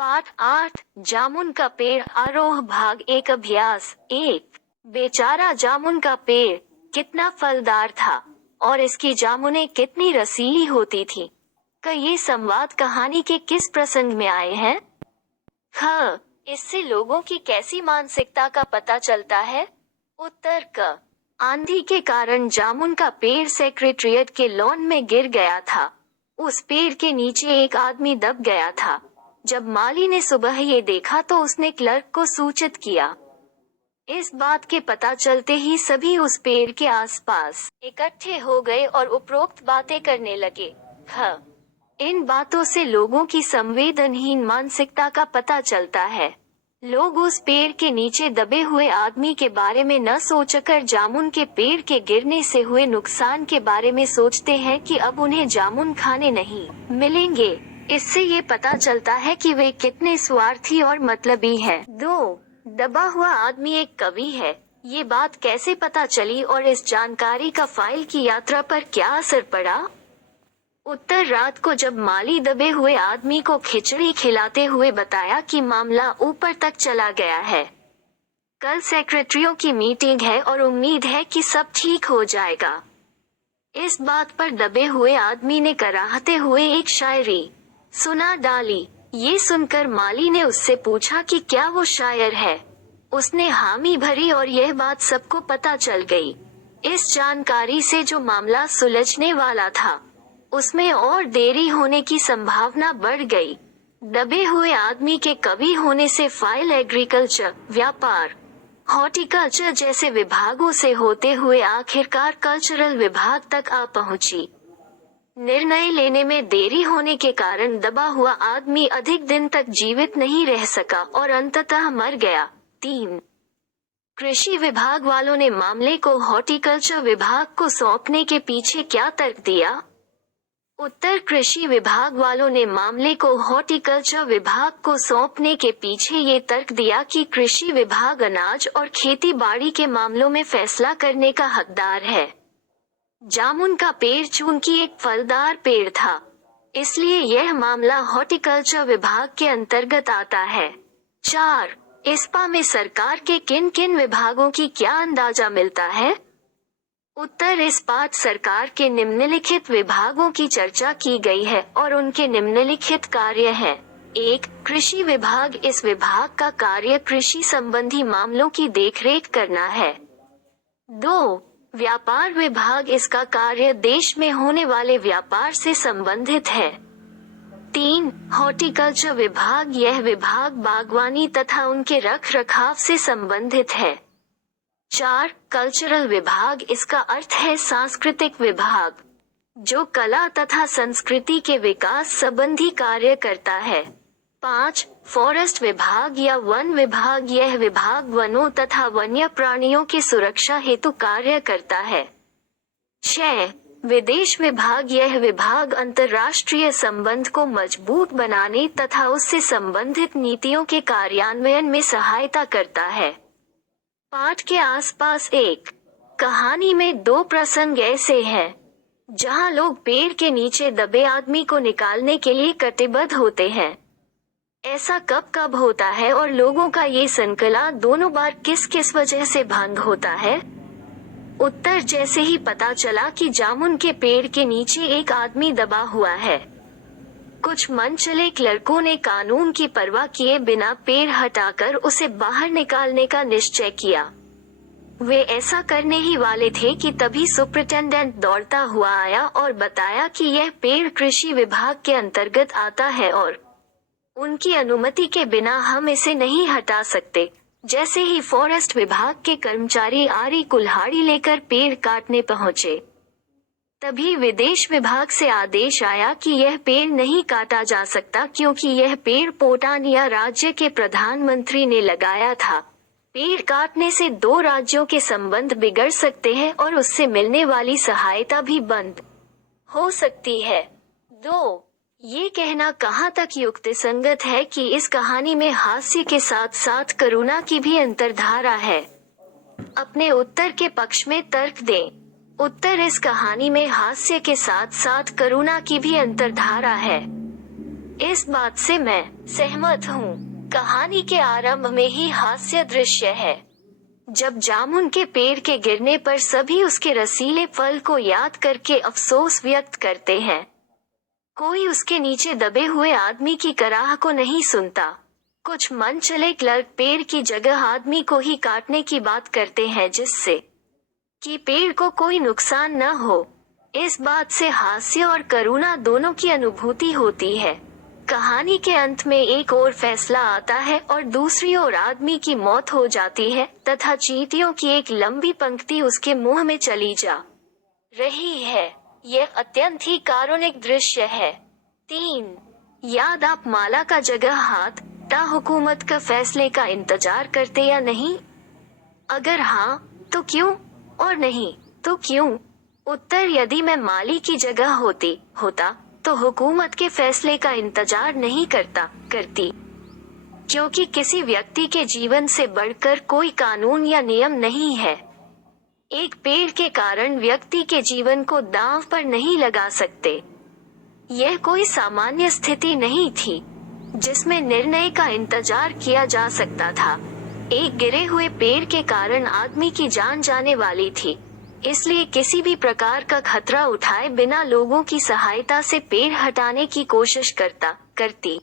पाठ 8 जामुन का पेड़ आरोह भाग एक अभ्यास 1। बेचारा जामुन का पेड़ कितना फलदार था और इसकी जामुनें कितनी रसीली होती थी। ये संवाद कहानी के किस प्रसंग में आए हैं? इससे लोगों की कैसी मानसिकता का पता चलता है? उत्तर क आंधी के कारण जामुन का पेड़ सेक्रेटरिएट के लॉन में गिर गया था। उस पेड़ के नीचे एक आदमी दब गया था। जब माली ने सुबह ये देखा तो उसने क्लर्क को सूचित किया। इस बात के पता चलते ही सभी उस पेड़ के आसपास इकट्ठे हो गए और उपरोक्त बातें करने लगे। इन बातों से लोगों की संवेदनहीन मानसिकता का पता चलता है। लोग उस पेड़ के नीचे दबे हुए आदमी के बारे में न सोचकर जामुन के पेड़ के गिरने से हुए नुकसान के बारे में सोचते हैं कि अब उन्हें जामुन खाने नहीं मिलेंगे। इससे ये पता चलता है कि वे कितने स्वार्थी और मतलबी हैं। 2. दबा हुआ आदमी एक कवि है। ये बात कैसे पता चली और इस जानकारी का फाइल की यात्रा पर क्या असर पड़ा? उत्तर रात को जब माली दबे हुए आदमी को खिचड़ी खिलाते हुए बताया कि मामला ऊपर तक चला गया है। कल सेक्रेटरियों की मीटिंग है और उम्मीद है कि सब ठीक हो जाएगा। इस बात पर दबे हुए आदमी ने कराहते हुए एक शायरी सुना डाली। ये सुनकर माली ने उससे पूछा कि क्या वो शायर है। उसने हामी भरी और यह बात सबको पता चल गई। इस जानकारी से जो मामला सुलझने वाला था उसमें और देरी होने की संभावना बढ़ गई। दबे हुए आदमी के कवि होने से फाइल एग्रीकल्चर, व्यापार, हॉर्टिकल्चर जैसे विभागों से होते हुए आखिरकार कल्चरल विभाग तक आ पहुंची। निर्णय लेने में देरी होने के कारण दबा हुआ आदमी अधिक दिन तक जीवित नहीं रह सका और अंततः मर गया। 3. कृषि विभाग वालों ने मामले को हॉर्टिकल्चर विभाग को सौंपने के पीछे क्या तर्क दिया? उत्तर कृषि विभाग वालों ने मामले को हॉर्टिकल्चर विभाग को सौंपने के पीछे ये तर्क दिया कि कृषि विभाग अनाज और खेती बाड़ी के मामलों में फैसला करने का हकदार है। जामुन का पेड़ चूंकि एक फलदार पेड़ था, इसलिए यह मामला हॉर्टिकल्चर विभाग के अंतर्गत आता है। 4. इस्पा में सरकार के किन किन विभागों की क्या अंदाजा मिलता है? उत्तर इस्पात सरकार के निम्नलिखित विभागों की चर्चा की गई है और उनके निम्नलिखित कार्य हैं। 1. कृषि विभाग। इस विभाग का कार्य कृषि संबंधी मामलों की देखरेख करना है। 2. व्यापार विभाग। इसका कार्य देश में होने वाले व्यापार से संबंधित है। 3. हॉर्टिकल्चर विभाग। यह विभाग बागवानी तथा उनके रख रखाव से संबंधित है। 4. कल्चरल विभाग। इसका अर्थ है सांस्कृतिक विभाग, जो कला तथा संस्कृति के विकास संबंधी कार्य करता है। 5. फॉरेस्ट विभाग या वन विभाग। यह विभाग वनों तथा वन्य प्राणियों की सुरक्षा हेतु कार्य करता है। 6. विदेश विभाग। यह विभाग अंतर्राष्ट्रीय संबंध को मजबूत बनाने तथा उससे संबंधित नीतियों के कार्यान्वयन में सहायता करता है। पाठ के आसपास एक कहानी में 2 प्रसंग ऐसे हैं जहां लोग पेड़ के नीचे दबे आदमी को निकालने के लिए कटिबद्ध होते हैं। ऐसा कब कब होता है और लोगों का ये संकल्प दोनों बार किस किस वजह से भंग होता है? उत्तर जैसे ही पता चला कि जामुन के पेड़ के नीचे एक आदमी दबा हुआ है, कुछ मनचले क्लर्कों ने कानून की परवाह किए बिना पेड़ हटाकर उसे बाहर निकालने का निश्चय किया। वे ऐसा करने ही वाले थे कि तभी सुपरिटेंडेंट दौड़ता हुआ आया और बताया कि यह पेड़ कृषि विभाग के अंतर्गत आता है और उनकी अनुमति के बिना हम इसे नहीं हटा सकते। जैसे ही फॉरेस्ट विभाग के कर्मचारी आरी कुल्हाड़ी लेकर पेड़ काटने पहुंचे, तभी विदेश विभाग से आदेश आया कि यह पेड़ नहीं काटा जा सकता क्योंकि यह पेड़ पोटानिया राज्य के प्रधानमंत्री ने लगाया था। पेड़ काटने से 2 राज्यों के संबंध बिगड़ सकते हैं और उससे मिलने वाली सहायता भी बंद हो सकती है। 2. ये कहना कहाँ तक युक्तिसंगत है कि इस कहानी में हास्य के साथ साथ करुणा की भी अंतर्धारा है? अपने उत्तर के पक्ष में तर्क दें। उत्तर इस कहानी में हास्य के साथ साथ करुणा की भी अंतर्धारा है। इस बात से मैं सहमत हूँ। कहानी के आरंभ में ही हास्य दृश्य है। जब जामुन के पेड़ के गिरने पर सभी उसके रसीले फल को याद करके अफसोस व्यक्त करते हैं। कोई उसके नीचे दबे हुए आदमी की कराह को नहीं सुनता। कुछ मनचले क्लर्क पेड़ की जगह आदमी को ही काटने की बात करते हैं जिससे कि पेड़ को कोई नुकसान न हो। इस बात से हास्य और करुणा दोनों की अनुभूति होती है। कहानी के अंत में एक और फैसला आता है और दूसरी ओर आदमी की मौत हो जाती है तथा चींटियों की एक लंबी पंक्ति उसके मुंह में चली जा रही है। यह अत्यंत ही कारुणिक दृश्य है। 3. याद आप माला का जगह हाथ ता हुकूमत का फैसले का इंतजार करते या नहीं? अगर हाँ तो क्यों, और नहीं तो क्यों? उत्तर, यदि मैं माली की जगह होता तो हुकूमत के फैसले का इंतजार नहीं करती, क्योंकि किसी व्यक्ति के जीवन से बढ़कर कोई कानून या नियम नहीं है। एक पेड़ के कारण व्यक्ति के जीवन को दांव पर नहीं लगा सकते। यह कोई सामान्य स्थिति नहीं थी जिसमें निर्णय का इंतजार किया जा सकता था। एक गिरे हुए पेड़ के कारण आदमी की जान जाने वाली थी, इसलिए किसी भी प्रकार का खतरा उठाए बिना लोगों की सहायता से पेड़ हटाने की कोशिश करती।